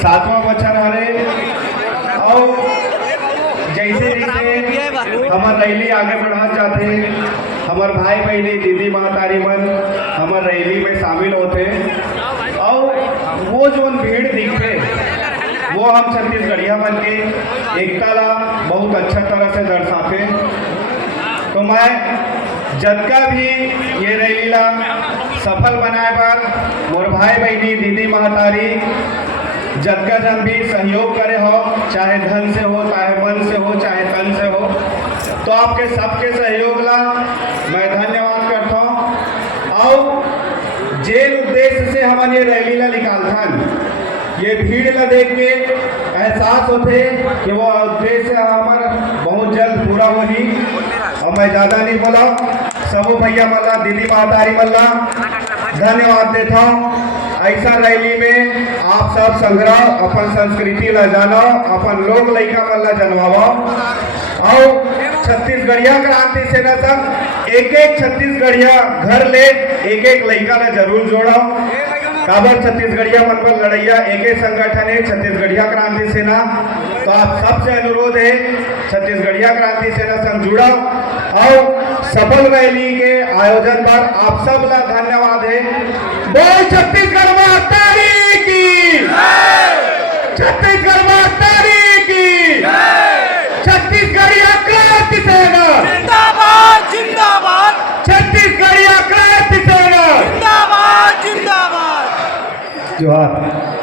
7वां बचन हरे और जैसे जैसे हमार रैली आगे बढ़ा जाते हमार भाई बहनी दीदी महतारी मन हमार रैली में शामिल होते और वो जो भीड़ दिखते वो हम छत्तीसगढ़िया बन के एकता ला बहुत अच्छा तरह से दर्शाते। तो मैं जतका भी ये रैली ला सफल बनाए बार मोर भाई बहनी दीदी महतारी जतका जन भी सहयोग करे हो, चाहे धन से हो, चाहे मन से हो, चाहे तन से हो, तो आपके सबके सहयोग ला मैं धन्यवाद करता हूँ। और जेल उद्देश्य से हम ये रैली ला निकालथन ये भीड़ ला देख के एहसास होते कि वो उद्देश्य हमारा बहुत जल्द पूरा होगी। और मैं ज़्यादा नहीं बोला, सबो भैया मल्ला दीदी महतारी मल्ला धन्यवाद देता हूँ। ऐसा रैली में आप सब संग्रह अपन संस्कृति ला जानो, अपन लोग लइका मल्ला जनवाओ और छत्तीसगढ़िया क्रांति सेना सब एक एक छत्तीसगढ़िया घर ले एक एक लइका ला जरूर जोड़ो। काबर छत्तीसगढ़िया मन पर लड़ैया एक एक संगठन है छत्तीसगढ़िया क्रांति सेना। तो आप सबसे अनुरोध है छत्तीसगढ़िया क्रांति सेना संग जुड़ो और सफल रैली के आयोजन पर आप सब ला धन्यवाद है। बोल छत्तीसगढ़ मातारी की, छत्तीसगढ़ मातारी की, छत्तीसगढ़िया क्रांति सेना जिंदाबाद जिंदाबाद, छत्तीसगढ़िया क्रांति सेना जिंदाबाद जिंदाबाद। जोहार।